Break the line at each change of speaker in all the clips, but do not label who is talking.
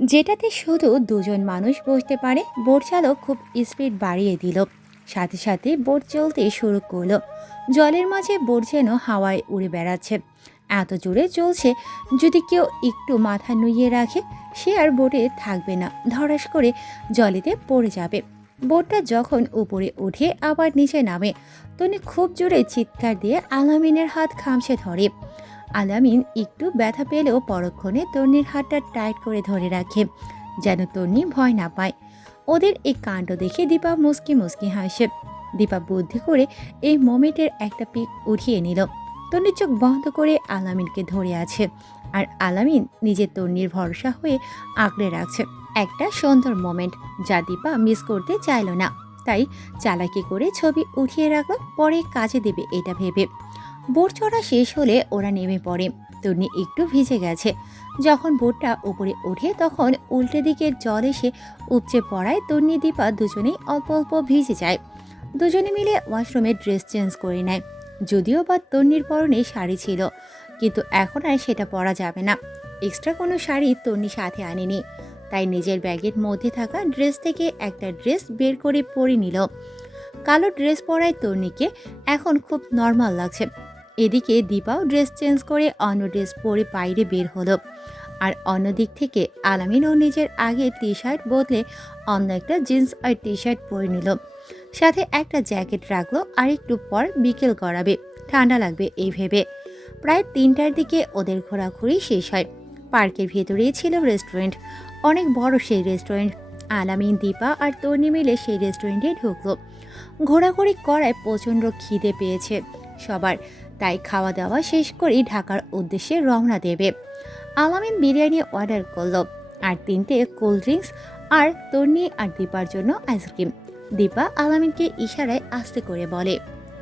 যেটাতে শুধু দুজন মানুষ বসতে পারে। বোট চালক খুব স্পিড বাড়িয়ে দিল, সাথে সাথে বোট চলতে শুরু করলো। জলের মাঝে বোট যেন হাওয়ায় উড়ে বেড়াচ্ছে, এত জোরে চলছে যদি কেউ একটু মাথা নুইয়ে রাখে সে আর বোটে থাকবে না, ধরাস করে জলেতে পড়ে যাবে। বোটটা যখন উপরে উঠে আবার নিচে নামে তনি খুব জোরে চিৎকার দিয়ে আলামিনের হাত খামছে ধরে। আলামিন একটু ব্যথা পেলেও পরক্ষণে তন্নির হাতটা টাইট করে ধরে রাখে, যেন তন্নি ভয় না পায়। ওদের এই কাণ্ড দেখে দীপা মুস্কি মুস্কি হাসে। দীপা বুদ্ধি করে এই মোমেন্টের একটা পিক উঠিয়ে নিল। তন্নির চোখ বন্ধ করে আলামিনকে ধরে আছে, আর আলামিন নিজের তন্নির ভরসা হয়ে আঁকড়ে রাখছে। একটা সুন্দর মোমেন্ট যা দীপা মিস করতে চাইল না, তাই চালাকি করে ছবি উঠিয়ে রাখলো, পরে কাজে দেবে এটা ভেবে। বোট চড়া শেষ হলে ওরা নেমে পড়ে। তন্নি একটু ভিজে গেছে। যখন বোটটা উপরে ওঠে তখন উল্টে দিকের জল এসে উপচে পড়ায় তন্নি দীপা দুজনেই অল্প অল্প ভিজে যায়। দুজনে মিলে ওয়াশরুমে ড্রেস চেঞ্জ করে নেয়। যদিও বা তন্নির পরনে শাড়ি ছিল, কিন্তু এখন আর সেটা পরা যাবে না। এক্সট্রা কোনো শাড়ি তন্নি সাথে আনেনি, তাই নিজের ব্যাগের মধ্যে থাকা ড্রেস থেকে একটা ড্রেস বের করে পরে নিল। কালো ড্রেস পরায় তন্নিকে এখন খুব নর্মাল লাগছে। এদিকে দীপাও ড্রেস চেঞ্জ করে অন্য ড্রেস পরে বাইরে বের হলো, আর অন্য দিক থেকে আলামিনও নিজের আগে টি শার্ট বদলে অন্য একটা জিন্স আর টি শার্ট পরে নিল, সাথে একটা জ্যাকেট রাখলো। আর একটু পর বিকেল গড়াবে, ঠান্ডা লাগবে এই ভেবে। প্রায় 3টার দিকে ওদের ঘোরাঘুরি শেষ হয়। পার্কের ভেতরেই ছিল রেস্টুরেন্ট, অনেক বড় সেই রেস্টুরেন্ট। আলামিন, দীপা আর তন্নি মিলে সেই রেস্টুরেন্টে ঢুকলো। ঘোরাঘুরি করায় প্রচণ্ড খিদে পেয়েছে সবার, তাই খাওয়া দাওয়া শেষ করেই ঢাকার উদ্দেশ্যে রওনা দেবে। আলামিন বিরিয়ানি অর্ডার করলো, আর 3টে কোল্ড ড্রিঙ্কস, আর তন্নি আর দীপার জন্য আইসক্রিম। দীপা আলামিনকে ইশারায় আস্তে করে বলে,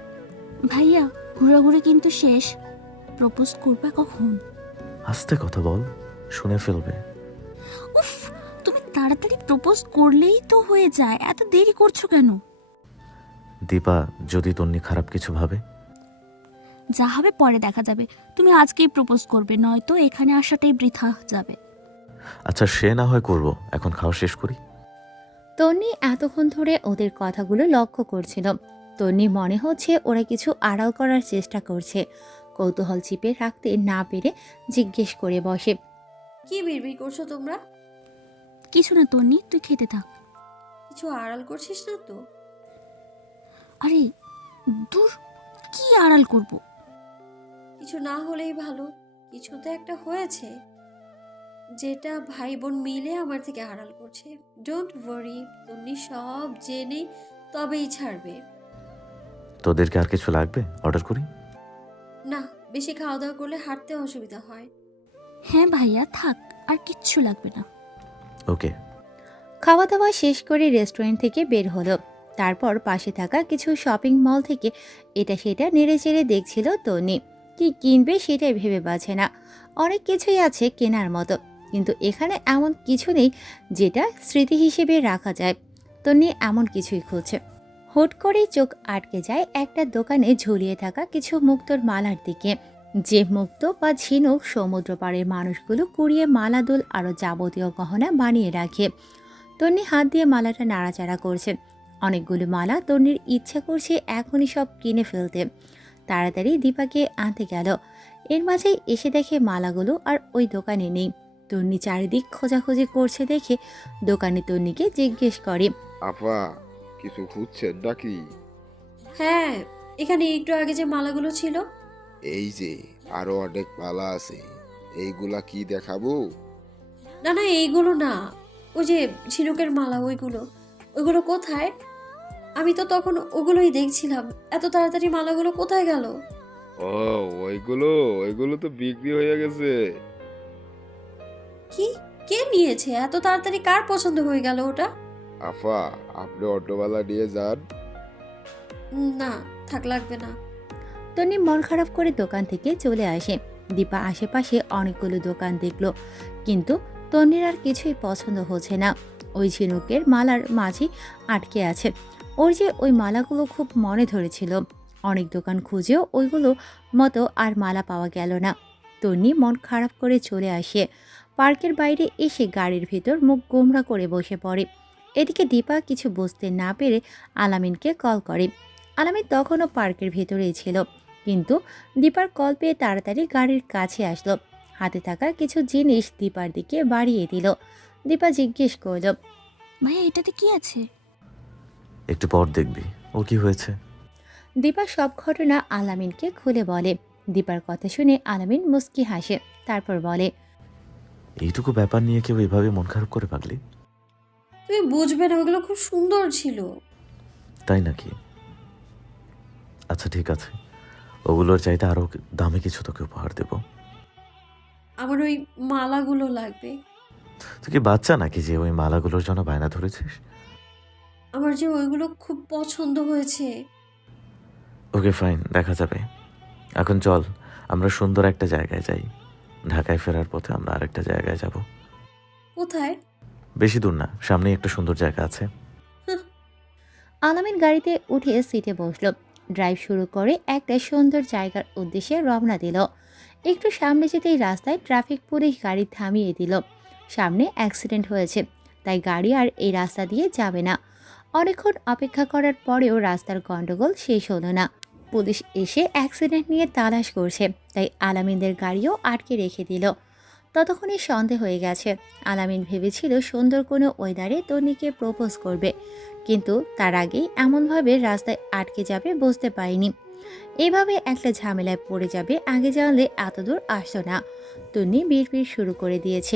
ভাইয়া ঘোরাঘুরি কিন্তু শেষ, প্রপোজ করবা কখন?
আস্তে কথা বল, শুনে ফেলবে।
উফ, তুমি তাড়াতাড়ি প্রপোজ করলেই তো হয়ে যায়, এত দেরি করছো কেন?
দীপা, যদি তন্নি খারাপ কিছু ভাবে?
যা হবে পরে দেখা যাবে, তুমি আজকেই প্রপোজ করবে, নয়তো এখানে আসাটাই বৃথা যাবে।
আচ্ছা, সে না হয় করব, এখন খাওয়া শেষ করি।
তন্নি এতক্ষণ ধরে ওদের কথাগুলো লক্ষ্য করছিল। তন্নি মনে হচ্ছে ওরা কিছু আড়াল করার চেষ্টা করছে। কৌতূহল চিপে রাখতে না পেরে জিজ্ঞেস করে বসে,
কি বিড়বিড় করছো তোমরা?
কিছু না তন্নি, তুই খেতে থাক।
কিছু আড়াল করছিস না তো?
আরে দূর, কি আড়াল করব?
কিছু না হলেই ভালো, কিছু তো একটা হয়েছে যেটা ভাই বোন মিলে আমার থেকে আড়াল করছে। ডোন্ট ওয়ারি, তুমি সব জেনে তবেই ছাড়বে।
তোদেরকে আর কিছু লাগবে? অর্ডার করি?
না, বেশি খাওয়া দাওয়া করলে হাঁটতে অসুবিধা হয়।
হ্যাঁ ভাইয়া থাক, আর কিচ্ছু লাগবে না।
ওকে।
খাওয়া দাওয়া শেষ করে রেস্টুরেন্ট থেকে বের হলো। তারপর পাশে থাকা কিছু শপিং মল থেকে এটা সেটা নেড়ে চেড়ে দেখছিল তন্নি। কি কিনবে সেটাই ভেবে পাচ্ছে না। অনেক কিছুই আছে কেনার মতো, কিন্তু এখানে এমন কিছু নেই যেটা স্মৃতি হিসেবে রাখা যায়। তন্নি এমন কিছুই খুঁজছে। হুট করেই চোখ আটকে যায় একটা দোকানে ঝুলিয়ে থাকা কিছু মুক্তোর মালার দিকে। যে মুক্তো বা ঝিনুক সমুদ্র পাড়ের মানুষগুলো কুড়িয়ে মালা দুল আরও যাবতীয় গহনা বানিয়ে রাখে। তন্নি হাত দিয়ে মালাটা নাড়াচাড়া করছে। অনেকগুলো মালা। তন্নির ইচ্ছা করছে এখনই সব কিনে ফেলতে। তাড়াতাড়ি দীপাকে আনতে গেল। এর মাঝেই এসে দেখে মালাগুলো আর ওই দোকানে নেই। তন্নি চারিদিক খোঁজাখুঁজি করছে দেখে দোকানে তন্নিকে জিজ্ঞেস করে,
আপা, কিছু খুঁজছেন নাকি?
হ্যাঁ, এখানে একটু আগে যে মালাগুলো ছিল।
এই যে আরো অনেক মালা আছে, এইগুলা কি দেখাবো?
না না, এইগুলো না, ওই যে ঝিনুকের মালা, ওইগুলো। ওইগুলো কোথায়? আমি তো তখন ওগুলোই দেখছিলাম। এত তাড়াতাড়ি মালাগুলো কোথায় গেল?
ও, ওইগুলো ওইগুলো তো বিক্রি হয়ে গেছে।
কি? কে নিয়েছে? এত তাড়াতাড়ি কার পছন্দ হয়ে গেল ওটা?
আফা, আপনি অটোওয়ালা নিয়ে যান।
না, থাক, লাগবে না।
তন্নি মন খারাপ করে দোকান থেকে চলে আসে। দীপা আশেপাশে অনেকগুলো দোকান দেখলো, কিন্তু তন্নির আর কিছুই পছন্দ হচ্ছে না। ওই ঝিনুকের মালার মাঝে আটকে আছে। ওর যে ওই মালাগুলো খুব মনে ধরেছিল। অনেক দোকান খুঁজেও ওইগুলো মতো আর মালা পাওয়া গেল না। তন্নি মন খারাপ করে চলে আসে। পার্কের বাইরে এসে গাড়ির ভেতর মুখ গোমড়া করে বসে পড়ে। এদিকে দীপা কিছু বুঝতে না পেরে আলামিনকে কল করে। আলামিন তখনও পার্কের ভেতরেই ছিল, কিন্তু দীপার কল পেয়ে তাড়াতাড়ি গাড়ির কাছে আসলো। হাতে থাকা কিছু জিনিস দীপার দিকে বাড়িয়ে দিল। দীপা জিজ্ঞেস করল,
ভাইয়া এটাতে কি আছে?
একটু পর দেখবি ও কি হয়েছে।
দীপা সব ঘটনা আলামিনকে খুলে বলে। দীপার কথা শুনে আলামিন মুস্কি হাসে, তারপর বলে,
এইটুকু ব্যাপার নিয়ে কেউ এভাবে মন খারাপ করে পাগলি?
তুমি বুঝবে না, ওগুলো খুব সুন্দর ছিল।
তাই নাকি? আচ্ছা ঠিক আছে, ওগুলোর চাইতে আরো দামি কিছু তোকে উপহার দেব।
আমার ওই মালাগুলো লাগবে।
তুই কি বাচ্চা নাকি যে ওই মালাগুলোর জন্য বায়না ধরেছিস?
আমার যে ওইগুলো খুব পছন্দ হয়েছে।
ওকে ফাইন, দেখা যাবে। এখন চল আমরা সুন্দর একটা জায়গায় যাই। ঢাকায় ফেরার পথে আমরা আরেকটা জায়গায় যাব।
কোথায়?
বেশি দূর না, সামনেই একটা সুন্দর জায়গা আছে।
আলামিন গাড়িতে উঠে সিটে বসলো। ড্রাইভ শুরু করে একটা সুন্দর জায়গার উদ্দেশ্যে রওনা দিল। একটু সামনে যেতেই রাস্তায় ট্রাফিক পুলিশ গাড়ি থামিয়ে দিল। সামনে অ্যাক্সিডেন্ট হয়েছে, তাই গাড়ি আর এই রাস্তা দিয়ে যাবে না। অনেকক্ষণ অপেক্ষা করার পরেও রাস্তার গন্ডগোল শেষ হলো না। পুলিশ এসে অ্যাক্সিডেন্ট নিয়ে তালাশ করছে, তাই আলামিনদের গাড়িও আটকে রেখে দিল। ততক্ষণে সন্ধে হয়ে গেছে। আলামিন ভেবেছিল সুন্দর কোনো ওয়েদারে তন্নিকে প্রপোজ করবে, কিন্তু তার আগেই এমনভাবে রাস্তায় আটকে যাবে বুঝতে পারিনি। এভাবে একটা ঝামেলায় পড়ে যাবে আগে জানলে এতদূর আসতো না। তন্নি বিড়বিড় শুরু করে দিয়েছে,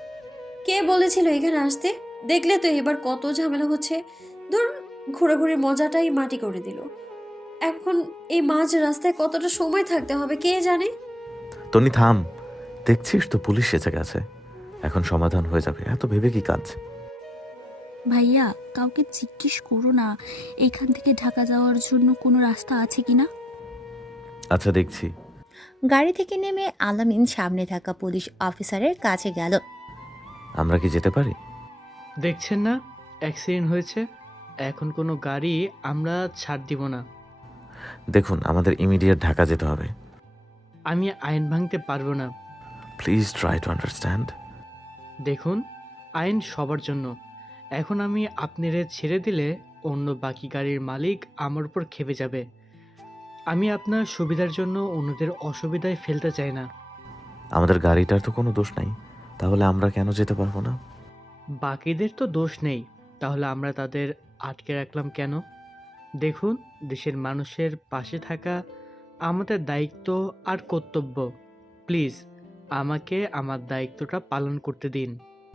কে বলেছিল এখানে আসতে? দেখলে তো এবার কত ঝামেলা হচ্ছে। ধরুন, ঘোরাঘুরি মজাটাই মাটি করে দিল। এখন এই মাঝ রাস্তায় কতটা সময় থাকতে হবে কে জানে।
তনি থাম, দেখছিস তো পুলিশ এসে গেছে। এখন সমাধান হয়ে যাবে, এত ভেবে কি কাজ?
ভাইয়া কাউকে জিজ্ঞেস করো না এখান থেকে ঢাকা যাওয়ার জন্য কোনো রাস্তা আছে কিনা।
আচ্ছা দেখছি।
গাড়ি থেকে নেমে আলামিন সামনে থাকা পুলিশ অফিসারের কাছে গেল।
আমরা কি যেতে পারি?
দেখছেন না অ্যাক্সিডেন্ট হয়েছে, এখন কোনো গাড়ি আমরা ছাড় দিব না।
দেখুন আমাদের ইমিডিয়েট ঢাকা যেতে হবে।
আমি আইন ভাঙতে পারবো না।
Please try to understand.
দেখুন, আইন সবার জন্য। এখন আমি আপনারে ছেড়ে দিলে অন্য বাকি গাড়ির মালিক আমার উপর খেপে যাবে। আমি আপনার সুবিধার জন্য অন্যদের অসুবিধায় ফেলতে চাই না।
আমাদের গাড়িটার তো কোনো দোষ নাই, তাহলে আমরা কেন যেতে পারবো না?
বাকিদের তো দোষ নেই, তাহলে আমরা তাদের আটকে রাখলাম কেন? দেখুন, দেশের মানুষের পাশে থাকা আমাদের দায়িত্ব আর কর্তব্য। প্লিজ আমাকে আমার দায়িত্বটা পালন করতে দিন।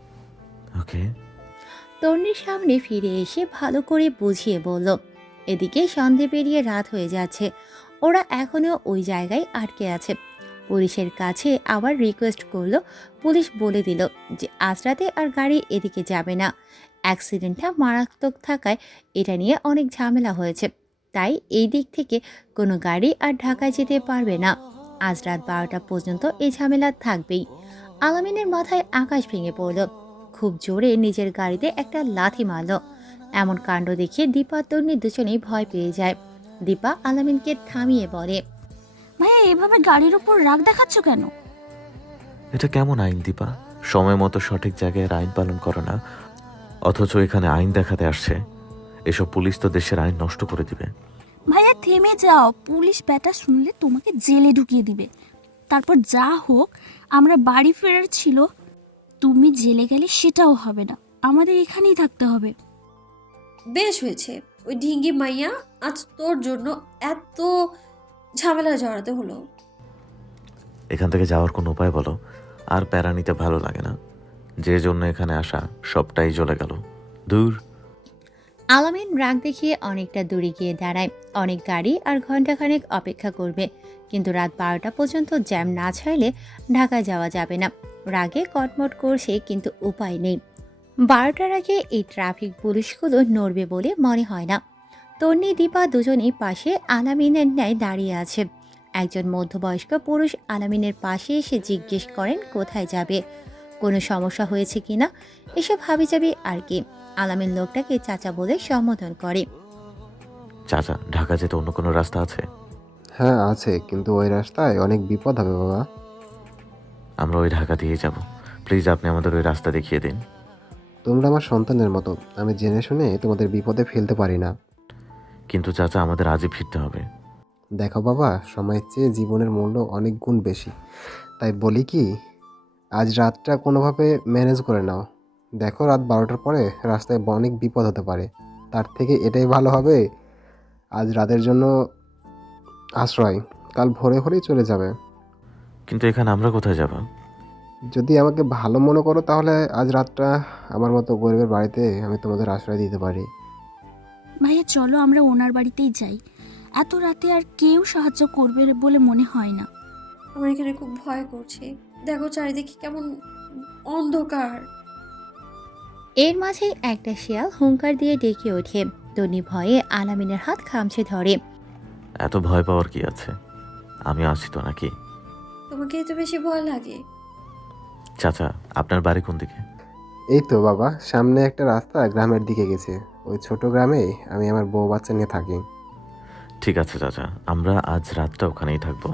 ওকে।
তন্নির সামনে ফিরে এসে ভালো করে বুঝিয়ে বলল। এদিকে সন্ধে পেরিয়ে রাত হয়ে যাচ্ছে, ওরা এখনও ওই জায়গায় আটকে আছে। পুলিশের কাছে আবার রিকোয়েস্ট করলো। পুলিশ বলে দিল যে আজ রাতে আর গাড়ি এদিকে যাবে না। অ্যাক্সিডেন্টটা মারাত্মক থাকায় এটা নিয়ে অনেক ঝামেলা হয়েছে, তাই এই দিক থেকে কোনো গাড়ি আর ঢাকায় যেতে পারবে না। আজ রাত 12টা পর্যন্ত এই ঝামেলা থাকবেই। আলামিনের মাথায় আকাশ ভেঙে পড়ল। খুব জোরে নিজের গাড়িতে একটা লাথি মারল। এমন কাণ্ড দেখে দীপা তন্নি দুজনেই ভয় পেয়ে যায়। দীপা আলামিনকে থামিয়ে বলে,
ভাইয়া এভাবে গাড়ির উপর রাগ দেখাচ্ছ কেন?
এটা কেমন আইন দীপা? সময় মতো সঠিক জায়গায় আইন পালন করে না, অথচ এখানে আইন দেখাতে আসছে। এসব পুলিশ তো দেশের আইন নষ্ট করে দিবে।
ভাইয়া থেমে যাও, পুলিশ ব্যাটা শুনলে তোমাকে জেলে ঢুকিয়ে দিবে। তারপর যা হোক, আমরা বাড়ি ফেরার ছিল, তুমি জেলে গেলে সেটাও হবে না, আমাদের এখানেই থাকতে হবে।
বেশ হয়েছে, ওই ঢিঙ্গি মাইয়া আজ তোর জন্য এত ঝামেলা জড়াতে হলো।
এখান থেকে যাওয়ার কোনো উপায় বলো। আর প্যারা নিতে ভালো লাগে না, যে জন্য এখানে আসা সবটাই চলে গেল দূর।
আলামিন রাগ দেখিয়ে অনেকটা দূরে গিয়ে দাঁড়ায়। অনেক গাড়ি আর ঘন্টাখানেক অপেক্ষা করবে, কিন্তু রাত 12টা পর্যন্ত জ্যাম না ছাড়লে ঢাকা যাওয়া যাবে না। রাগে কটমট করছে, কিন্তু উপায় নেই। 12টার আগে এই ট্রাফিক পুলিশগুলো নড়বে বলে মনে হয় না। তন্নি দীপা দুজনেই পাশে আলামিনের ন্যায় দাঁড়িয়ে আছে। একজন মধ্যবয়স্ক পুরুষ আলামিনের পাশে এসে জিজ্ঞেস করেন কোথায় যাবে, কোনো সমস্যা হয়েছে কিনা। এসব হাবিজাবি আর কি। আলামিন লোকটাকে চাচা বলে সম্বোধন করে।
চাচা, ঢাকা যেতে অন্য কোনো রাস্তা আছে?
হ্যাঁ আছে, কিন্তু ওই রাস্তায় অনেক বিপদ হবে বাবা।
আমরা ওই ঢাকা দিয়ে যাব, প্লিজ আপনি আমাদের ওই রাস্তা দেখিয়ে দিন।
তোমরা আমার সন্তানের মতো, আমি জেনে শুনে তোমাদের বিপদে ফেলতে পারি না।
কিন্তু চাচা, আমাদের আজই ফিরতে হবে।
দেখো বাবা, সময়ের চেয়ে জীবনের মূল্য অনেক গুণ বেশি। তাই বলি কি, আজ রাতটা কোনোভাবে ম্যানেজ করে নাও। দেখো, রাত 12টার পরে রাস্তায় অনেক বিপদ হতে পারে। তার থেকে এটাই ভালো হবে, আজ রাতের জন্য আশ্রয়, কাল ভোরে হলেই চলে যাবে।
কিন্তু এখানে আমরা কোথায় যাব?
যদি আমাকে ভালো মনে করো তাহলে আজ রাতটা আমার মতো গরিবের বাড়িতে আমি তোমাদের আশ্রয় দিতে পারি।
ভাইয়া চলো আমরা ওনার বাড়িতেই যাই, এত রাতে আর কেউ সাহায্য করবে বলে মনে হয় না।
আমার এখানে খুব ভয় করছে, দেখো চারিদিকে কেমন অন্ধকার।
এর মাঝেই একটা শিয়াল হুঙ্কার দিয়ে ডেকে ওঠে। তন্নি ভয়ে আলামিনের হাত খামছে ধরে।
এত ভয় পাওয়ার কি আছে, আমি আছি তো নাকি?
তোমাকে এত বেশি ভয় লাগে?
চাচা, আপনার বাড়ি কোন দিকে?
এই তো বাবা, সামনে একটা রাস্তা গ্রামের দিকে গেছে। ওই ছোট গ্রামে আমি আমার বউ বাচ্চা নিয়ে থাকি।
ঠিক আছে চাচা, আমরা আজ রাতটা ওখানেই থাকবো।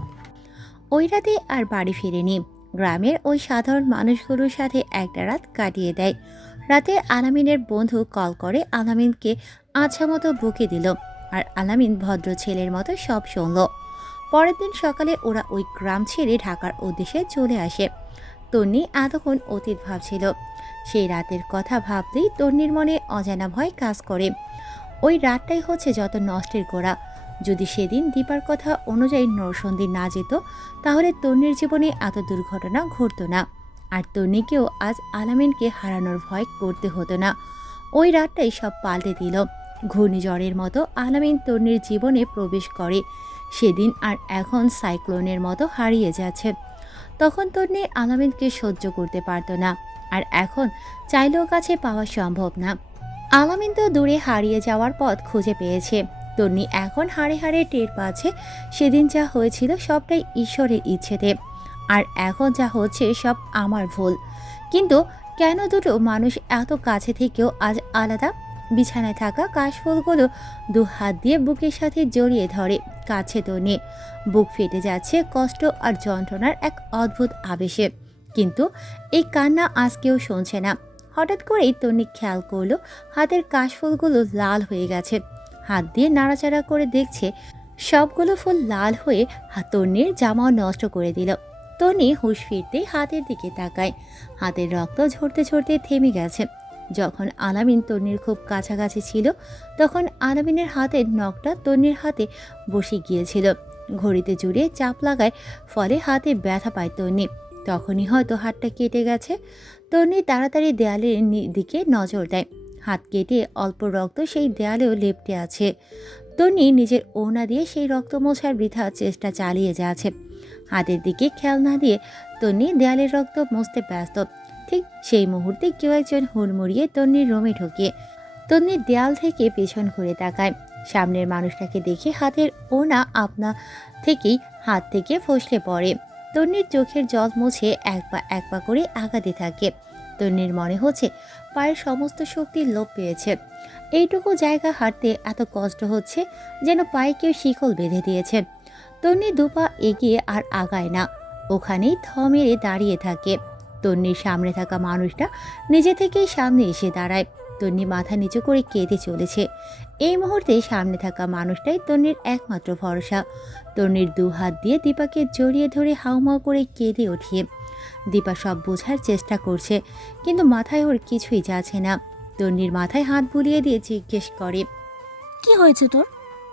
ওই রাতে আর বাড়ি ফিরেনি। গ্রামের ওই সাধারণ মানুষগুলোর সাথে একটা রাত কাটিয়ে দেয়। রাতে আলামিনের বন্ধু কল করে আলামিনকে আচ্ছা মতো বকে দিল, আর আলামিন ভদ্র ছেলের মতো সব শুনল। পরের দিন সকালে ওরা ওই গ্রাম ছেড়ে ঢাকার উদ্দেশ্যে চলে আসে। তন্নি এতক্ষণ অতীত ভাবছিল। সেই রাতের কথা ভাবলেই তন্নির মনে অজানা ভয় কাজ করে। ওই রাতটাই হচ্ছে যত নষ্টের গোড়া। যদি সেদিন দীপার কথা অনুযায়ী নরসন্দী না যেত, তাহলে তন্নির জীবনে এত দুর্ঘটনা ঘটতো না, আর তন্নিকেও আজ আলামিনকে হারানোর ভয় করতে হতো না। ওই রাতটাই সব পাল্টে দিল। ঘূর্ণিঝড়ের মতো আলামিন তন্নির জীবনে প্রবেশ করে। সেদিন আর এখন সাইক্লোনের মতো হারিয়ে যাচ্ছে। তখন তন্নি আলামিনকে সহ্য করতে পারত না, আর এখন চাইলেও কাছে পাওয়া সম্ভব না। আলামিন তো দূরে হারিয়ে যাওয়ার পথ খুঁজে পেয়েছে। তন্নি এখন হাড়ে হাড়ে টের পাচ্ছে সেদিন যা হয়েছিল সবটাই ঈশ্বরের ইচ্ছেতে, আর এখন যা হচ্ছে সব আমার ভুল। কিন্তু কেন দুটো মানুষ এত কাছে থেকেও আজ আলাদা? বিছানায় থাকা কাশফুলগুলো দু হাত দিয়ে বুকের সাথে জড়িয়ে ধরে কাছে তন্নি। বুক ফেটে যাচ্ছে কষ্ট আর যন্ত্রণার এক অদ্ভুত আবেশে। কিন্তু এই কান্না আজ কেউ শুনছে না। হঠাৎ করেই তন্নি খেয়াল করলো হাতের কাশফুলগুলো লাল হয়ে গেছে। হাত দিয়ে নাড়াচাড়া করে দেখছে সবগুলো ফুল লাল হয়ে তন্নির জামাও নষ্ট করে দিল। তন্নি হুঁশ ফিরতেই হাতের দিকে তাকায়। হাতের রক্ত ঝরতে ঝরতে থেমে গেছে। যখন আলামিন তন্নির খুব কাছাকাছি ছিল, তখন আলামিনের হাতের নখটা তন্নির হাতে বসে গিয়েছিল। ঘড়িতে জুড়ে চাপ লাগায়, ফলে হাতে ব্যথা পায় তন্নি। তখনই হয়তো হাতটা কেটে গেছে। তন্নি তাড়াতাড়ি দেয়ালের দিকে নজর দেয়। হাত কেটে অল্প রক্ত সেই দেয়ালেও লেপ্টে আছে। তন্নি নিজের ওড়না দিয়ে সেই রক্ত মোছার বৃথা চেষ্টা চালিয়ে যাচ্ছে। হাতের দিকে খেয়াল না দিয়ে তন্নি দেয়ালের রক্ত মুছতে ব্যস্ত। ঠিক সেই মুহূর্তে কেউ একজন হুড়মুড়িয়ে তন্নির রুমে ঢোকে। তন্নি দেয়াল থেকে পেছন ঘুরে তাকায়। সামনের মানুষটাকে দেখে হাতের ওড়না আপনা থেকেই হাত থেকে ফসলে পড়ে। তন্নির চোখের জল মুছে এক পা করে আগাতে থাকে। তন্নির মনে হচ্ছে পায়ের সমস্ত শক্তি লোপ পেয়েছে। এইটুকু জায়গা হাঁটতে এত কষ্ট হচ্ছে, যেন পায়ে কেউ শিকল বেঁধে দিয়েছে। তন্নি দুপা এগিয়ে আর আগায় না, ওখানেই থ মেরে দাঁড়িয়ে থাকে। তন্নির সামনে থাকা মানুষটা নিজে থেকেই সামনে এসে দাঁড়ায়। তন্নি মাথা নিচু করে কেঁদে চলেছে। এই মুহূর্তে সামনে থাকা মানুষটাই তন্নির একমাত্র ভরসা। তন্নির দু হাত দিয়ে দীপাকে জড়িয়ে ধরে হাউমাউ করে কেঁদে ওঠে। দীপা সব বোঝার চেষ্টা করছে, কিন্তু মাথায় ওর কিছুই যাচ্ছে না। তন্নির মাথায় হাত বুলিয়ে দিয়ে জিজ্ঞেস করে,
কি হয়েছে তোর?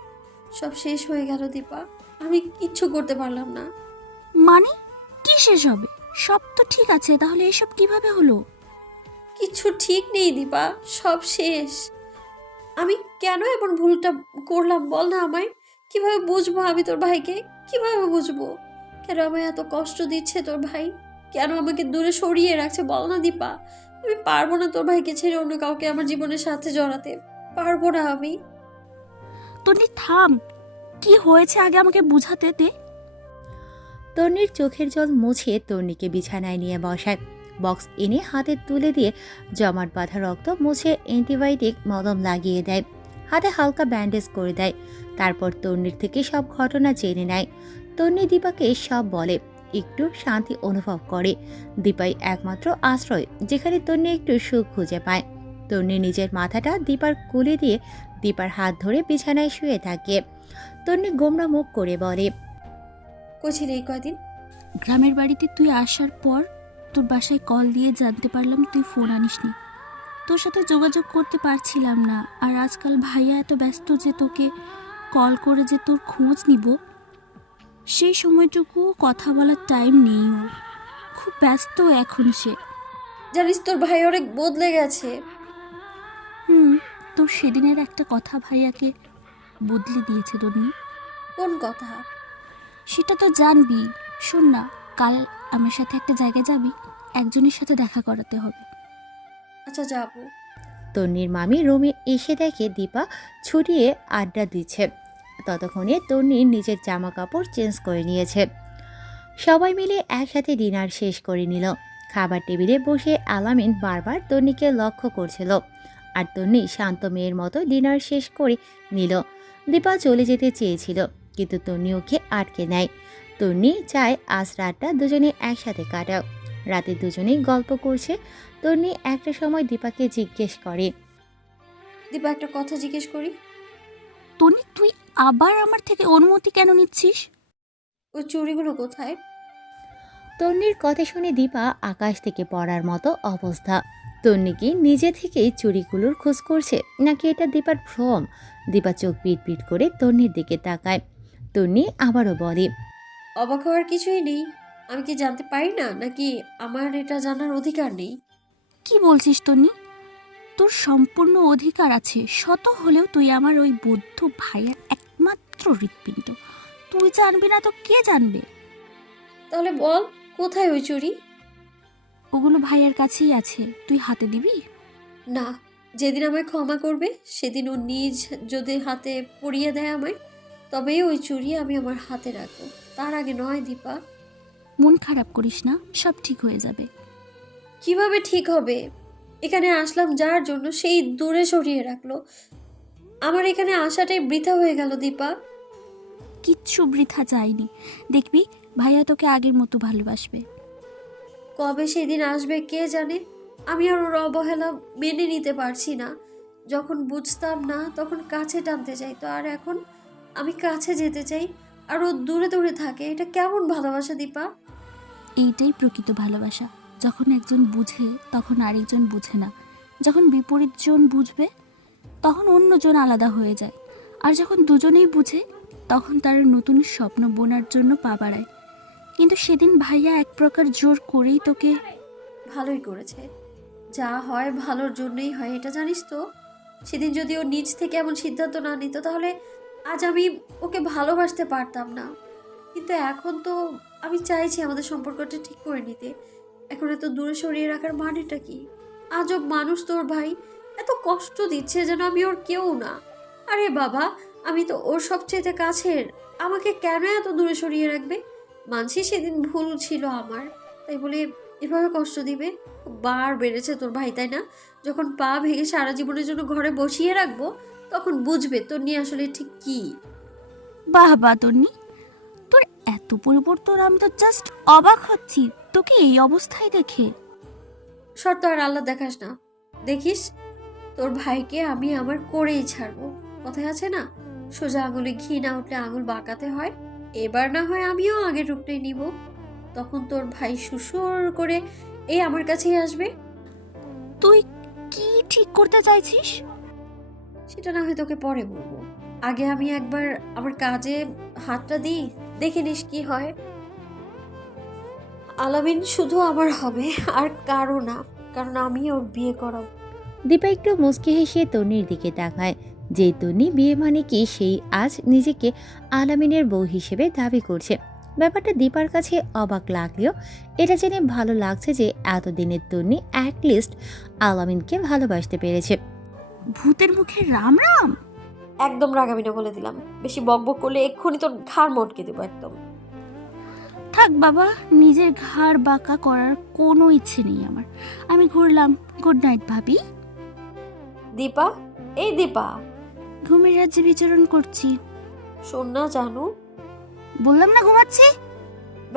সব শেষ হয়ে গেল দীপা, আমি কিচ্ছু করতে পারলাম না।
মানে কি শেষ হবে? সব তো ঠিক আছে, তাহলে এসব কিভাবে হলো?
কিচ্ছু ঠিক নেই দীপা, সব শেষ। আমি কেন এমন ভুলটা করলাম বল না আমায়। কিভাবে বুঝবো আমি তোর ভাইকে? কিভাবে বুঝবো কেন আমায় এত কষ্ট দিচ্ছে তোর ভাই? কেন আমাকে দূরে সরিয়ে রাখছে বল না দীপা। আমি পারবো না তোর ভাইকে ছেড়ে অন্য কাউকে আমার জীবনের সাথে জড়াতে, পারবো না আমি।
তন্নি থাম, কি হয়েছে আগে আমাকে বুঝাতে দে।
তন্নির চোখের জল মুছে তন্নিকে বিছানায় নিয়ে বসায়। বক্স এনে হাতে তুলে দিয়ে জমাট বাঁধা রক্ত মুছে অ্যান্টিবায়োটিক মলম লাগিয়ে দেয়। হাতে হালকা ব্যান্ডেজ করে দেয়। তারপর তন্নির থেকে সব ঘটনা জেনে নেয়। তন্নি দীপাকে সব বলে। একটু শান্তি অনুভব করে। দীপাই একমাত্র আশ্রয় যেখানে তন্নি একটু সুখ খুঁজে পায়। তন্নি নিজের মাথাটা দীপার কোলে দিয়ে দীপার হাত ধরে বিছানায় শুয়ে থাকে। তন্নি গোমরা মুখ করে বলে,
কোচিলে এই কয়দিন?
গ্রামের বাড়িতে তুই আসার পর তোর বাসায় কল দিয়ে জানতে পারলাম তুই ফোন আনিসনি। তোর সাথে যোগাযোগ করতে পারছিলাম না, আর আজকাল ভাইয়া এত ব্যস্ত যে তোকে কল করে যে তোর খোঁজ নিব সেই সময়টুকু কথা বলার টাইম নেই ওর। খুব ব্যস্ত এখন সে।
জানিস তোর ভাই অনেক বদলে গেছে।
তোর সেদিনের একটা কথা ভাইয়াকে বদলে দিয়েছে তন্নি।
কোন কথা?
সেটা তো জানবি। শোন না, কাল আমার সাথে একটা জায়গায় যাবি, একজনের সাথে দেখা করাতে হবে।
আচ্ছা যাবো।
তন্নির মামি রুমে এসে দেখে দীপা ছুটিয়ে আড্ডা দিচ্ছে। ততক্ষণে তন্নি নিজের জামা কাপড় চেঞ্জ করে নিয়েছে। সবাই মিলে একসাথে ডিনার শেষ করে নিল। খাবার টেবিলে বসে আলামিন বারবার তন্নিকে লক্ষ্য করছিল, আর তন্নি শান্ত মেয়ের মতো ডিনার শেষ করে নিল। দীপা চলে যেতে চেয়েছিল, কিন্তু তন্নি ওকে আটকে নেয়। তন্নি চায় আজ রাতটা দুজনে একসাথে কাটাক। রাতে দুজনেই গল্প করছে। তন্নি একটা সময় দীপাকে জিজ্ঞেস করে,
দীপা একটা কথা জিজ্ঞেস করি।
তন্নি, তুই আবার আমার থেকে অনুমতি কেন নিচ্ছিস?
ওই চুড়িগুলো কোথায়?
তন্নির কথা শুনে দীপা আকাশ থেকে পড়ার মতো অবস্থা। তন্নি কি নিজে থেকেই চুড়িগুলোর খোঁজ করছে, নাকি এটা দীপার ভ্রম? দীপা চোখ পিট পিট করে তন্নির দিকে তাকায়। তন্নি আবারও বলে,
অবাক হওয়ার কিছুই নেই। আমি কি জানতে পারি না, নাকি আমার এটা জানার অধিকার নেই?
কি বলছিস তন্নি? তোর সম্পূর্ণ অধিকার আছে। শত হলেও তুই আমার ওই বৌদ্ধ ভাইয়ের একমাত্র হৃৎপিণ্ড। তুই জানবি না তো কে জানবে?
তাহলে বল, কোথায় ওই চুড়ি?
ওগুলো ভাইয়ের কাছেই আছে, তুই হাতে দিবি?
না, যেদিন আমায় ক্ষমা করবে সেদিন ও নিজ যদি হাতে পরিয়ে দেয় আমায়, তবেই ওই চুড়ি আমি আমার হাতে রাখবো। তার আগে নয় দীপা।
মন খারাপ করিস না, সব ঠিক হয়ে যাবে।
কিভাবে ঠিক হবে? এখানে আসলাম যার জন্য, সেই দূরে সরিয়ে রাখলো। আমার এখানে আসাটাই বৃথা হয়ে গেল দীপা।
কিচ্ছু বৃথা যায়নি। দেখবি ভাইয়া তোকে আগের মতো ভালোবাসবে।
কবে সেদিন আসবে কে জানে। আমি আর ওর অবহেলা মেনে নিতে পারছি না। যখন বুঝতাম না তখন কাছে টানতে চাইতো, আর এখন আমি কাছে যেতে চাই আর ও দূরে দূরে থাকে। এটা কেমন ভালোবাসা দীপা?
এইটাই প্রকৃত ভালোবাসা। যখন একজন বুঝে তখন আরেকজন বুঝে না। যখন বিপরীত জন বুঝবে তখন অন্যজন আলাদা হয়ে যায়। আর যখন দুজনেই বুঝে তখন তারা নতুন স্বপ্ন বোনার জন্য পা বাড়ায়। কিন্তু সেদিন ভাইয়া এক প্রকার জোর করেই তোকে।
ভালোই করেছে। যা হয় ভালোর জন্যই হয়, এটা জানিস তো। সেদিন যদি ও নিজ থেকে এমন সিদ্ধান্ত না নিত তাহলে আজ আমি ওকে ভালোবাসতে পারতাম না। কিন্তু এখন তো আমি চাইছি আমাদের সম্পর্কটা ঠিক করে নিতে। এখন এত দূরে সরিয়ে রাখার মানেটা কি? আজব মানুষ তোর ভাই, এত কষ্ট দিচ্ছে যেন আমি ওর কেউ না। আরে বাবা, আমি তো ওর সবচেয়ে কাছের। আমাকে কেন এত দূরে সরিয়ে রাখবে? মানছি সেদিন ভুল ছিল আমার, তাই বলে এভাবে কষ্ট দিবে? বার বেড়েছে তোর ভাই, তাই না? যখন পা ভেঙে সারা জীবনের জন্য ঘরে বসিয়ে রাখবো তখন বুঝবে তোর নিয়ে আসলে ঠিক কি।
বাহ বাহ তন্নি, তোর এত পরিবর্তন! আমি তো জাস্ট অবাক হচ্ছি তোকে এই অবস্থায় দেখে।
শর্ত আর আল্লাহ দেখাস না। দেখিস তোর ভাইকে আমি আমার করেই ছাড়বো। কথায় আছে না, সোজা আঙুলে ঘি না উঠলে আঙুল বাঁকাতে হয়। এবার না হয় আমিও আগের রূপটাই নিব। তখন তোর ভাই সুসুর করে এই আমার কাছেই আসবে।
তুই কি ঠিক করতে চাইছিস?
সেটা না হয় তোকে পরে বলবো। আগে আমি একবার আমার কাজে হাতটা দিই, দেখে নিস কি হয়। আলামিন শুধু আমার হবে, আর কারো না, কারণ আমি ওর বিয়ে করাবো।
দীপা একটু মুচকি হেসে তন্নির দিকে তাকায়। যে তন্নি বিয়ে মানে কি সেই আজ নিজেকে আলামিনের বউ হিসেবে দাবি করছে। ব্যাপারটা দীপার কাছে অবাক লাগলেও এটা জেনে ভালো লাগছে যে এতদিনের তন্নি অ্যাটলিস্ট আলামিনকে ভালোবাসতে পেরেছে।
ভূতের মুখে রাম রাম!
একদম রাগাবি না বলে দিলাম। বেশি বকবক করলে এক্ষুনি তোর ঘাড় মটকে দেবো একদম।
থাক বাবা, নিজের ঘাড় বাঁকা করার কোনো ইচ্ছে নেই আমার। আমি ঘুরলাম। গুড নাইট ভাবি।
দীপা, এই দীপা,
ঘুমের রাজ্যে বিচরণ করছি।
শোন না জানু,
বললাম না ঘুমাচ্ছি।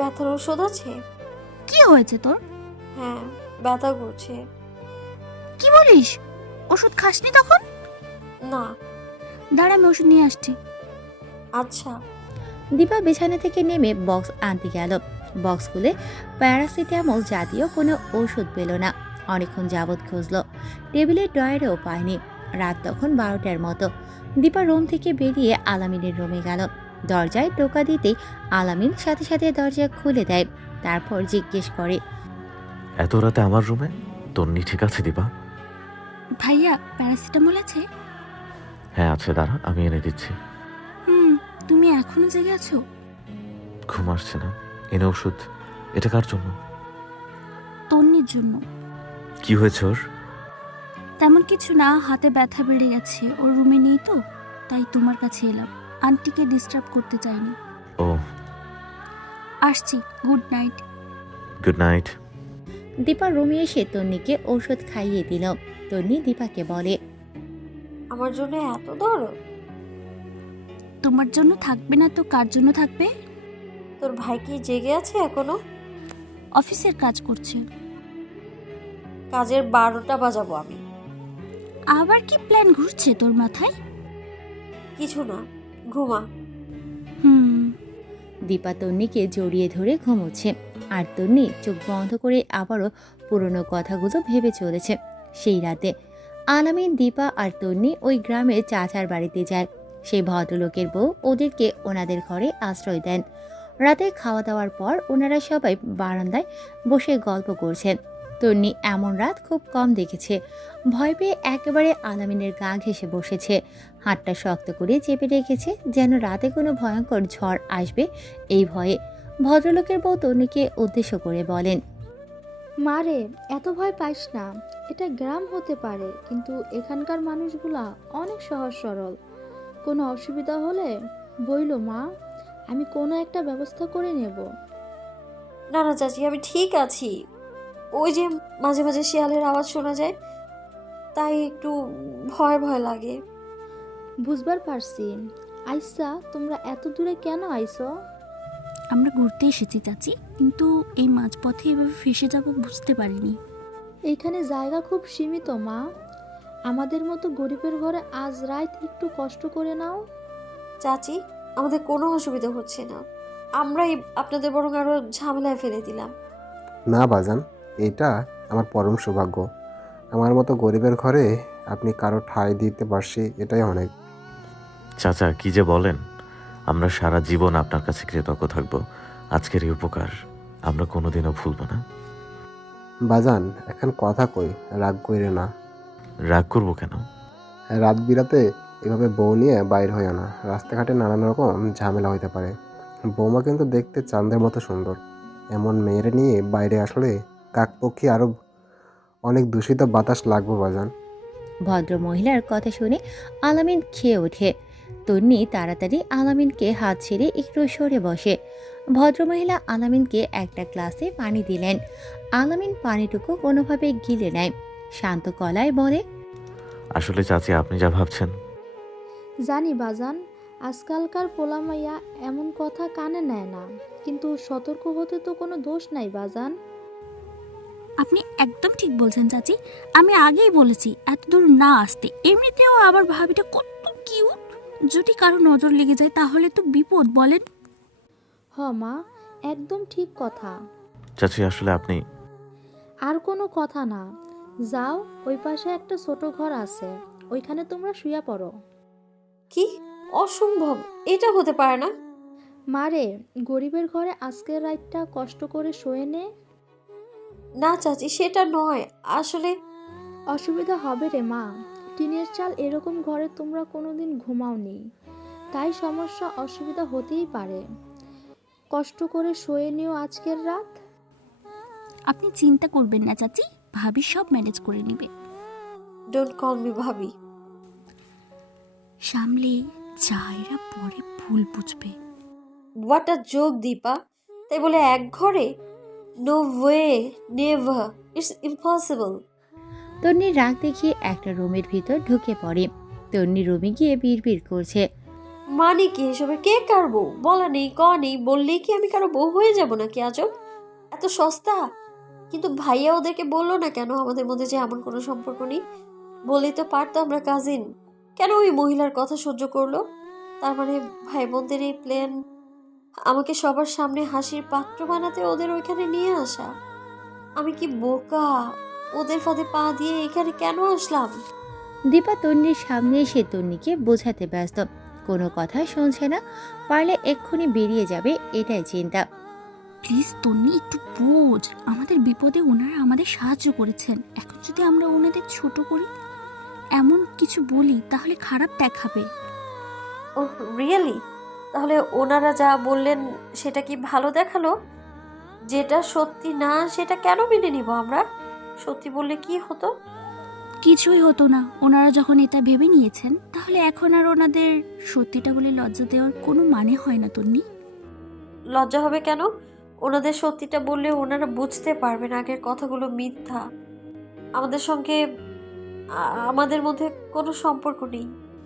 ব্যথার ওষুধ আছে?
কি হয়েছে তোর?
হ্যাঁ, ব্যথা করছে।
কি বলিস? ওষুধ খাসনি তখন?
না।
দাঁড়া, আমি ওষুধ নিয়ে আসছি।
আচ্ছা।
দীপা বিছানা থেকে নেমে বক্স আনতে গেল। বক্স খুলে প্যারাসিটামল জাতীয় কোনো ওষুধ পেল না। অনেকক্ষণ যাবৎ খুঁজলো, টেবিলের ড্রয়ারেও পায়নি। রাত তখন 12টার মতো। দীপা রুম থেকে বেরিয়ে আলামিনের রুমে গেল। দরজায় টোকা দিতেই আলামিন সাথে সাথে দরজা খুলে দেয়। তারপর জিজ্ঞেস করে,
এত রাতে আমার রুমে? তন্নি ঠিক আছে দীপা?
ভাইয়া, প্যারাসিটামল আছে?
হ্যাঁ আছে, দাঁড়া আমি এনে দিচ্ছি।
তুমি এখনো জেগে আছো?
ঘুম আসছে না, এনে ওষুধ। এটা কার জন্য?
তন্নির জন্য।
কি হয়েছে ওর?
তেমন কিছু না, হাতে ব্যথা বেড়ে গেছে। ওর রুমে নেই তো, তাই তোমার কাছে এলাম। আন্টিকে ডিস্টার্ব করতে চাইনি।
ও,
আসছি। Good night.
Good night.
Deepa রুমে এসে তন্নিকে ওষুধ খাইয়ে দিল। তন্নি দীপাকে বলে,
আমার জন্য এত দরদ?
তোমার জন্য থাকবে না তো কার জন্য থাকবে?
তোর ভাই কি জেগে আছে এখনো?
অফিসের কাজ করছে।
কাজের 12টা বাজাবো আমি।
আবার কি প্ল্যান ঘুরছে তোর মাথায়?
কিছু না, ঘুমা।
দীপা তন্নিকে জড়িয়ে ধরে ঘুমোচ্ছে, আর তন্নি চোখ বন্ধ করে আবারও পুরনো কথাগুলো ভেবে চলেছে। সেই রাতে আলামিন, দীপা আর তন্নি ওই গ্রামের চাচার বাড়িতে যায়। সেই ভদ্রলোকের বউ ওদেরকে ওনাদের ঘরে আশ্রয় দেন। রাতে খাওয়া দাওয়ার পর ওনারা সবাই বারান্দায় বসে গল্প করছেন। তন্নি এমন রাত খুব কম দেখেছে। ভয় পেয়ে একেবারে আলামিনের গা ঘেঁষে বসেছে। হাতটা শক্ত করে চেপে রেখেছে, যেন রাতে কোনো ভয়ঙ্কর ঝড় আসবে এই ভয়ে। ভদ্রলোকের বউ তন্নিকে উদ্দেশ্য করে বলেন,
মারে, এত ভয় পাইস না। এটা গ্রাম হতে পারে, কিন্তু এখানকার মানুষগুলা অনেক সহজ সরল। কোনো অসুবিধা হলে বইলো মা, আমি কোনো একটা ব্যবস্থা করে নেব।
না না চাচি, আমি ঠিক আছি। ওই যে মাঝে মাঝে শিয়ালের আওয়াজ শোনা যায়, তাই একটু ভয় ভয় লাগে।
বুঝবার পারছি। আইসা, তোমরা এত দূরে কেন আইসো?
আমরা ঘুরতে এসেছি চাচি, কিন্তু এই মাঝপথে এভাবে ফেসে যাব বুঝতে পারিনি।
এইখানে জায়গা খুব সীমিত মা। আমাদের মতো গরিবের ঘরে আজ রাত একটু কষ্ট করে নাও।
চাচি, আমাদের কোনো অসুবিধা হচ্ছে না। আমরাই আপনাদের বরং আরো ঝামেলায় ফেলে দিলাম।
না বাজান, এটা আমার পরম সৌভাগ্য। আমার মতো গরিবের ঘরে আপনি কারো ঠাঁই দিতে পারছি, এটাই অনেক।
চাচা কি যে বলেন, আমরা সারা জীবন আপনার কাছে কৃতজ্ঞ থাকব। আজকের এই উপকার আমরা কোনোদিনও ভুলব না।
বাজান, এখন কথা কই, রাগ কইরে না।
রাগ করবো কেন?
রাত বিরাতে এভাবে বউ নিয়ে বাইর হয় না। রাস্তাঘাটে নানান রকম ঝামেলা হইতে পারে। বৌমা কিন্তু দেখতে চাঁদের মতো সুন্দর। এমন মেয়ের নিয়ে বাইরে আসলে কাকপক্ষী আরও অনেক দূষিত বাতাস লাগবে বাজান।
ভদ্র মহিলার কথা শুনে আলামিন খেয়ে ওঠে। তন্নি তাড়াতাড়ি আলামিনকে হাত ছেড়ে একটু সরে বসে। ভদ্রমহিলা আলামিনকে একটা গ্লাসে পানি দিলেন। আলামিন পানিটুকু কোনোভাবে গিলে নেয়। শান্ত গলায় বলে,
আসলে চাচি আপনি যা ভাবছেন।
জানি বাজান, আজকালকার পোলামাইয়া এমন কথা কানে নেয় না, কিন্তু সতর্ক হতে তো কোনো দোষ নাই বাজান।
আপনি একদম ঠিক বলছেন চাচি। আমি আগেই বলেছি এত দূর না আসতে। এমনিতেও আবার ভাবিটা কত কিউট। যদি কারো নজর লেগে যায় তাহলে তো বিপদ, বলেন।
হ মা, একদম ঠিক কথা।
চাচি আসলে আপনি।
আর কোনো কথা না, যাও, ওই পাশে একটা ছোট ঘর আছে, ওইখানে তোমরা শুয়ে পড়ো।
কি অসম্ভব, এটা হতে পারে না।
মারে, গরিবের ঘরে আজকের রাতটা কষ্ট করে শোয়ে নে।
না চাচি, সেটা নয় আসলে।
অসুবিধা হবে রে মা, টিনের চাল এরকম ঘরে তোমরা কোনোদিন ঘুমাওনি, তাই সমস্যা অসুবিধা হতেই পারে। কষ্ট করে শোয়ে নিও আজকের রাত।
আপনি চিন্তা করবেন না চাচি, ভাবি সব ম্যানেজ করে নেবে।
ডোন্ট কল মি ভাবি।
সামলে যা, এরা পরে ভুল বুঝবে।
What a joke Deepa. তাই বলে এক ঘরে? No way, never, it's impossible.
তন্নির রাগ দেখিয়ে একটা রুমের ভিতর ঢুকে পড়ে। তন্নি রুমে গিয়ে বিড়বিড় করছে,
মানে কি এসবের? কে কার বউ? বলা নেই ক নেই, বললেই কি আমি কারো বউ হয়ে যাব নাকি আজব? এত সস্তা? কিন্তু ভাইয়া ওদেরকে বললো না কেন আমাদের মধ্যে যে এমন কোনো সম্পর্ক নেই? বলেই তো পারতো আমরা কাজিন। কেন ওই মহিলার কথা সহ্য করলো? তার মানে ভাই বোনদের এই প্ল্যান, আমাকে সবার সামনে হাসির পাত্র বানাতে ওদের ওইখানে নিয়ে আসা। আমি কি বোকা? ওদের ফাঁদে পা দিয়ে এখানে কেন আসলাম?
দীপা তন্নির সামনে এসে তন্নিকে বোঝাতে ব্যস্ত, কোনো কথা শুনছে না। পারলে এক্ষুনি বেরিয়ে যাবে এটাই চিন্তা।
প্লিজ তন্নি, একটু বোঝ, আমাদের বিপদে ওনারা আমাদের সাহায্য করেছেন। এখন যদি আমরা ওনাদের ছোট করি, এমন কিছু বলি, তাহলে খারাপ দেখাবে।
Oh really? তাহলে ওনারা যা বললেন সেটা কি ভালো দেখালো? যেটা সত্যি না সেটা কেন মেনে নিব আমরা? সত্যি বললে কি হতো?
কিছুই হতো না। ওনারা যখন এটা ভেবে নিয়েছেন, তাহলে এখন আর ওনাদের সত্যিটা বলে লজ্জা দেওয়ার কোনো মানে হয় না তন্নি।
লজ্জা হবে কেন? ওনাদের সত্যিটা বললে ওনারা বুঝতে পারবেন আগের কথাগুলো মিথ্যা। আমাদের সঙ্গে আমাদের মধ্যে কোনো সম্পর্ক নেই।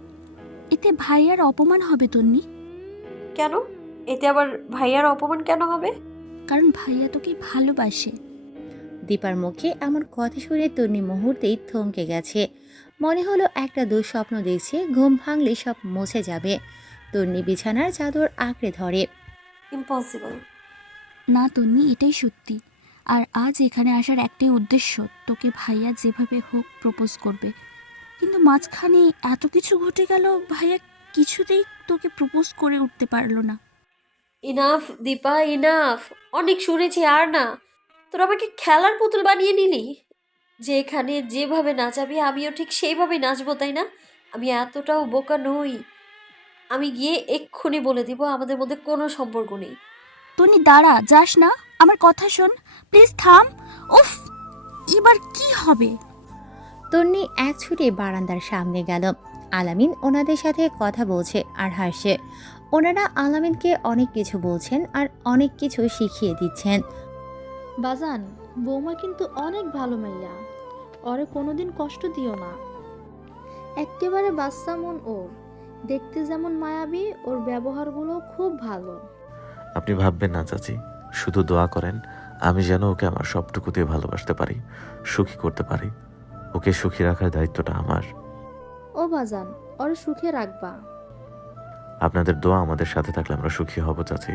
এতে ভাইয়ার অপমান হবে তন্নি।
কেন? এতে আবার ভাইয়ার অপমান কেন হবে?
কারণ ভাইয়া তোকে ভালোবাসে।
দীপার মুখে এমন কথা শুনে তন্নি মুহূর্তেই থমকে গেছে। মনে হলো একটা দুঃস্বপ্ন দেখছে, ঘুম ভাঙলে সব মুছে যাবে। তন্নি বিছানার চাদর আঁকড়ে ধরে।
ইম্পসিবল।
না তন্নি, এটাই সত্যি। আর আজ এখানে আসার একটাই উদ্দেশ্য, তোকে ভাইয়া যেভাবে হোক প্রপোজ করবে। কিন্তু মাঝখানে এত কিছু ঘটে গেল, ভাইয়া কিছুতেই তোকে প্রপোজ করে উঠতে পারলো না।
Enough Deepa, enough. অনেক শুনেছি, আর না। তোরা আমাকে খেলার পুতুল বানিয়ে নিলি। যেখানে যেভাবে নাচাবি আমিও ঠিক সেইভাবেই নাচবো, তাই না? আমি এতটাও বোকা নই। আমি গিয়ে এক্ষুনি বলে দিব আমাদের মধ্যে কোনো সম্পর্ক নেই।
তন্নি দাঁড়া, যাস না, আমার কথা শোন, প্লিজ থাম। উফ, এবার কি হবে?
তন্নি এক ছুটে বারান্দার সামনে গেল। আলামিন ওনাদের সাথে কথা বলছে আর হাসছে। ওনারা আলামিনকে অনেক কিছু বলছেন আর অনেক কিছু শিখিয়ে দিচ্ছেন।
বাজান, বৌমা কিন্তু অনেক ভালো মাইয়া, ওরে কোনোদিন কষ্ট দিও না। একেবারে বাচ্চা মন ওর, দেখতে যেমন মায়াবী, ওর ব্যবহারগুলো খুব ভালো।
আপনি ভাববেন না চাচি, শুধু দোয়া করেন আমি যেন ওকে আমার সবটুকু দিয়ে ভালোবাসতে পারি, সুখী করতে পারি। ওকে সুখী রাখার দায়িত্বটা আমার।
ও বাজান, ওরে সুখে রাখবা।
আপনাদের দোয়া আমাদের সাথে থাকলে আমরা সুখী হব চাচি।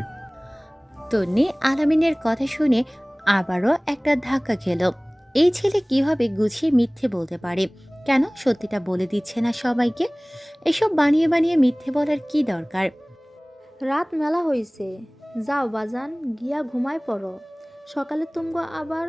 তন্নি আলামিনের কথা শুনে আবারও একটা ধাক্কা খেল। এই ছেলে কিভাবে গুছিয়ে মিথ্যে বলতে পারে? কেন সত্যিটা বলে দিচ্ছে না সবাইকে? এসব বানিয়ে বানিয়ে মিথ্যে বলার কি দরকার?
রাত মেলা হইছে, যাও বাজান, গিয়া ঘুমায় পড়ো। সকালে তুমগো আবার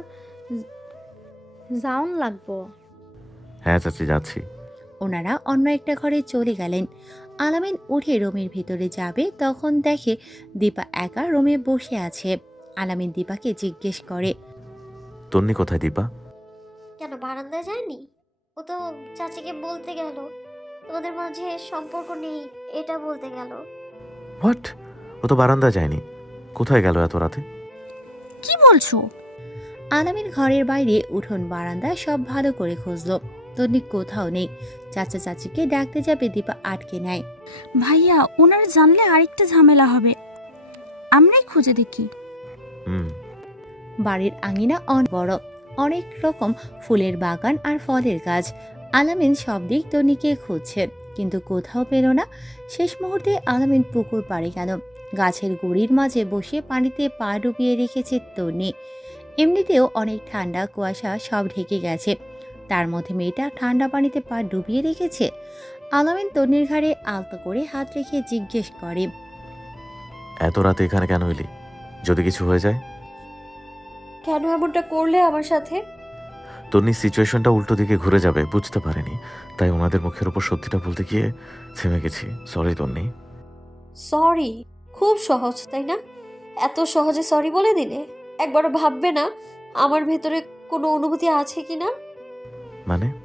যাওন লাগবো।
হ্যাঁ চাচি, যাচ্ছি।
ওনারা অন্য একটা ঘরে চলে গেলেন। আলামিন উঠে রুমের ভিতরে যাবে, তখন দেখে দীপা একা রুমে বসে আছে। আলামিন দীপাকে জিজ্ঞেস করে,
তন্নি কোথায় দীপা?
কেন বারান্দায় যায়নি? ও তো চাচিকে বলতে গেল তোমাদের মাঝে সম্পর্ক নেই, এটা বলতে গেল।
হোয়াট? ও তো বারান্দায় যায়নি। কোথায় গেল এত রাতে?
কি বলছো?
আলামিন ঘরের বাইরে, উঠোন, বারান্দা সব ভালো করে খুঁজলো। তন্নি কোথাও নেই। চাচা চাচিকে ডাকতে যাবে, দীপা আটকে নেয়।
ভাইয়া, ওনারা জানলে আরেকটা ঝামেলা হবে, আমরাই খুঁজে দেখি।
হুম।
বাড়ির আঙিনা অনেক বড়, অনেক রকম ফুলের বাগান আর ফলের গাছ। আলামিন সব দিক তন্নিকে খুঁজছে, কিন্তু কোথাও পেল না। শেষ মুহূর্তে আলামিন পুকুর পাড়ে গেল। গাছের গুড়ির মাঝে বসে পানিতে পা ডুবিয়ে রেখেছে তন্নি। এমনিতেও অনেক ঠান্ডা, কুয়াশা সব ঢেকে গেছে, তার মধ্যে মেয়েটা ঠান্ডা পানিতে পা ডুবিয়ে রেখেছে। আলামিন তন্নির ঘাড়ে আলতো করে হাত রেখে জিজ্ঞেস করে,
এত রাতে এখানে কেন এলি? যদি কিছু হয়ে যায়?
কেন এমনটা করলে আমার সাথে?
তন্নি সিচুয়েশনটা উল্টো দিকে ঘুরে যাবে বুঝতে পারেনি, তাই ওনাদের মুখের উপর সত্যিটা বলতে গিয়ে থেমে গেছি। সরি তন্নি।
সরি? খুব সহজ তাই না? এত সহজে সরি বলে দিলে? একবারও ভাববে না আমার ভেতরে কোনো অনুভূতি আছে কি না?
মানে